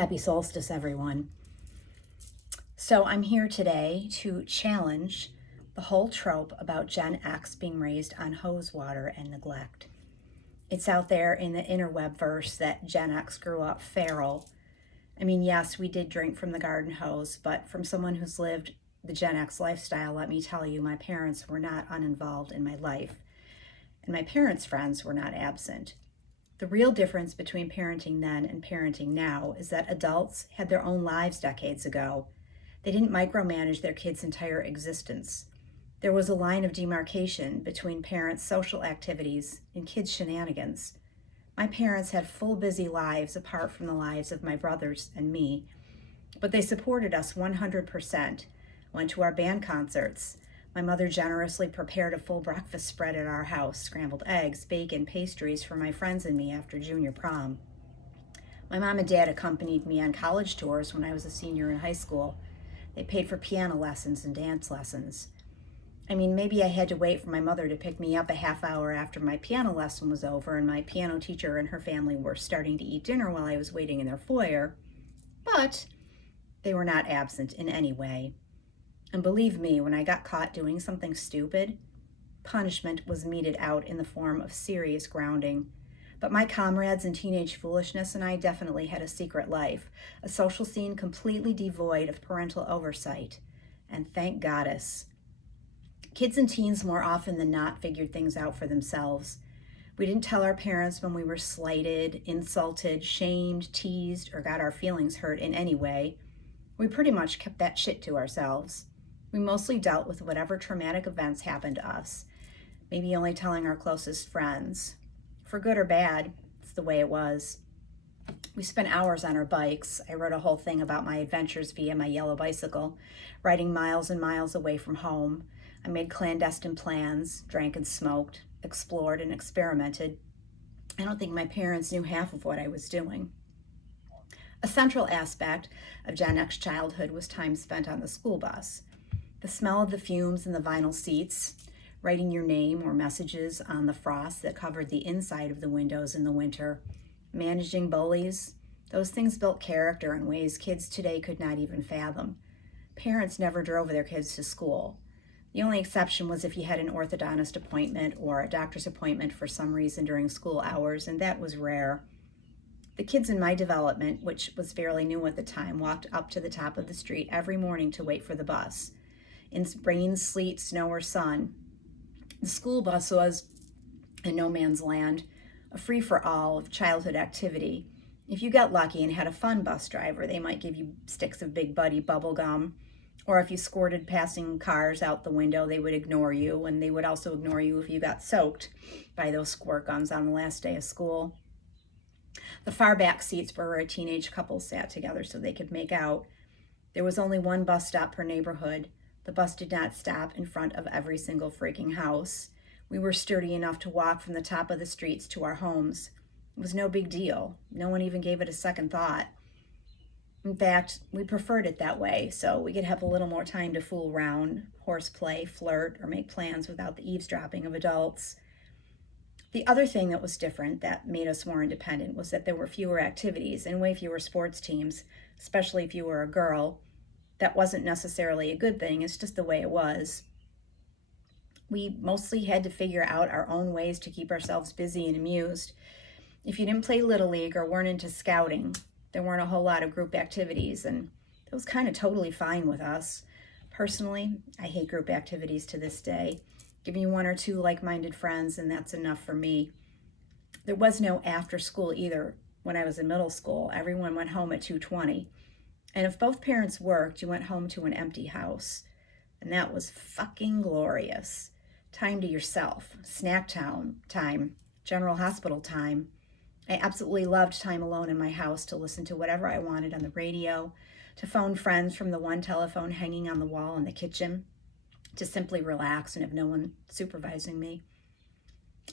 Happy solstice, everyone. So I'm here today to challenge the whole trope about Gen X being raised on hose water and neglect. It's out there in the interweb verse that Gen X grew up feral. I mean, yes, we did drink from the garden hose, but from someone who's lived the Gen X lifestyle, let me tell you, my parents were not uninvolved in my life, and my parents' friends were not absent. The real difference between parenting then and parenting now is that adults had their own lives decades ago. They didn't micromanage their kids' entire existence. There was a line of demarcation between parents' social activities and kids' shenanigans. My parents had full busy lives apart from the lives of my brothers and me, but they supported us 100%, went to our band concerts. My mother generously prepared a full breakfast spread at our house, scrambled eggs, bacon, pastries for my friends and me after junior prom. My mom and dad accompanied me on college tours when I was a senior in high school. They paid for piano lessons and dance lessons. I mean, maybe I had to wait for my mother to pick me up a half hour after my piano lesson was over and my piano teacher and her family were starting to eat dinner while I was waiting in their foyer, but they were not absent in any way. And believe me, when I got caught doing something stupid, punishment was meted out in the form of serious grounding. But my comrades in teenage foolishness and I definitely had a secret life, a social scene completely devoid of parental oversight. And thank goddess. Kids and teens more often than not figured things out for themselves. We didn't tell our parents when we were slighted, insulted, shamed, teased, or got our feelings hurt in any way. We pretty much kept that shit to ourselves. We mostly dealt with whatever traumatic events happened to us, maybe only telling our closest friends. For good or bad, it's the way it was. We spent hours on our bikes. I wrote a whole thing about my adventures via my yellow bicycle, riding miles and miles away from home. I made clandestine plans, drank and smoked, explored and experimented. I don't think my parents knew half of what I was doing. A central aspect of Gen X childhood was time spent on the school bus. The smell of the fumes in the vinyl seats, writing your name or messages on the frost that covered the inside of the windows in the winter, managing bullies, those things built character in ways kids today could not even fathom. Parents never drove their kids to school. The only exception was if you had an orthodontist appointment or a doctor's appointment for some reason during school hours, and that was rare. The kids in my development, which was fairly new at the time, walked up to the top of the street every morning to wait for the bus. In rain, sleet, snow, or sun, the school bus was, in no man's land, a free-for-all of childhood activity. If you got lucky and had a fun bus driver, they might give you sticks of Big Buddy bubble gum, or if you squirted passing cars out the window, they would ignore you, and they would also ignore you if you got soaked by those squirt guns on the last day of school. The far back seats were where a teenage couple sat together so they could make out. There was only one bus stop per neighborhood. The bus did not stop in front of every single freaking house. We were sturdy enough to walk from the top of the streets to our homes. It was no big deal. No one even gave it a second thought. In fact, we preferred it that way, so we could have a little more time to fool around, horseplay, flirt, or make plans without the eavesdropping of adults. The other thing that was different that made us more independent was that there were fewer activities and way fewer sports teams, especially if you were a girl. That wasn't necessarily a good thing, it's just the way it was. We mostly had to figure out our own ways to keep ourselves busy and amused. If you didn't play Little League or weren't into scouting, there weren't a whole lot of group activities, and it was kind of totally fine with us. Personally, I hate group activities to this day. Give me one or two like-minded friends, and that's enough for me. There was no after school either. When I was in middle school, everyone went home at 2:20. And if both parents worked, you went home to an empty house. And that was fucking glorious. Time to yourself, snack time, general hospital time. I absolutely loved time alone in my house to listen to whatever I wanted on the radio, to phone friends from the one telephone hanging on the wall in the kitchen, to simply relax and have no one supervising me.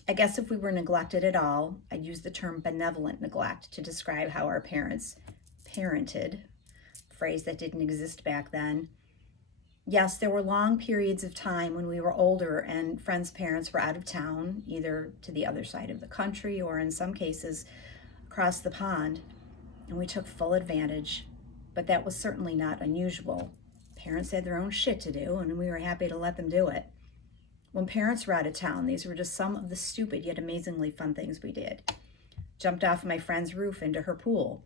I guess if we were neglected at all, I'd use the term benevolent neglect to describe how our parents parented, a phrase that didn't exist back then. Yes, there were long periods of time when we were older and friends' parents were out of town, either to the other side of the country or in some cases across the pond. and we took full advantage, but that was certainly not unusual. Parents had their own shit to do, and we were happy to let them do it. When parents were out of town, these were just some of the stupid yet amazingly fun things we did. Jumped off my friend's roof into her pool,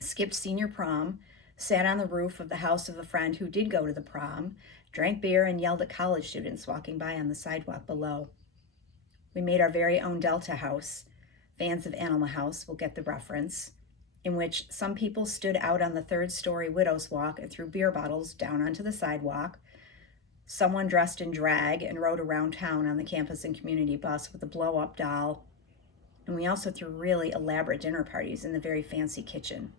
skipped senior prom, sat on the roof of the house of a friend who did go to the prom, drank beer, and yelled at college students walking by on the sidewalk below. We made our very own Delta house. Fans of Animal House will get the reference, in which some people stood out on the third-story widow's walk and threw beer bottles down onto the sidewalk. Someone dressed in drag and rode around town on the campus and community bus with a blow-up doll. And we also threw really elaborate dinner parties in the very fancy kitchen.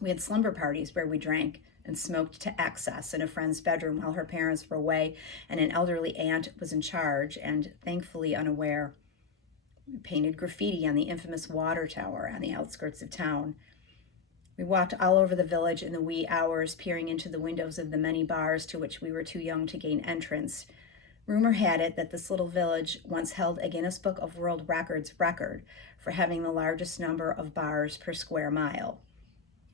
We had slumber parties where we drank and smoked to excess in a friend's bedroom while her parents were away and an elderly aunt was in charge and thankfully unaware. We painted graffiti on the infamous water tower on the outskirts of town. We walked all over the village in the wee hours, peering into the windows of the many bars to which we were too young to gain entrance. Rumor had it that this little village once held a Guinness Book of World Records record for having the largest number of bars per square mile.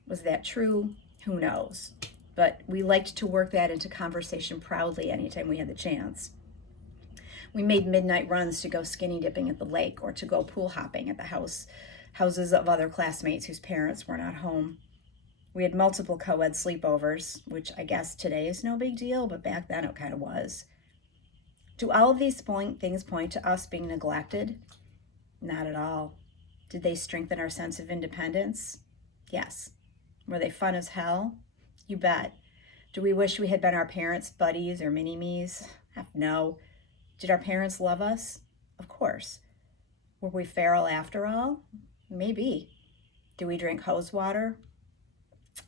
Was that true? Who knows? But we liked to work that into conversation proudly anytime we had the chance. We made midnight runs to go skinny dipping at the lake or to go pool hopping at the houses of other classmates whose parents were not home. We had multiple co-ed sleepovers, which I guess today is no big deal, but back then it kind of was. Do all of these things point to us being neglected? Not at all. Did they strengthen our sense of independence? Yes. Were they fun as hell? You bet. Do we wish we had been our parents' buddies or mini-me's? No. Did our parents love us? Of course. Were we feral after all? Maybe. Do we drink hose water?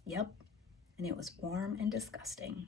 Yep. And it was warm and disgusting.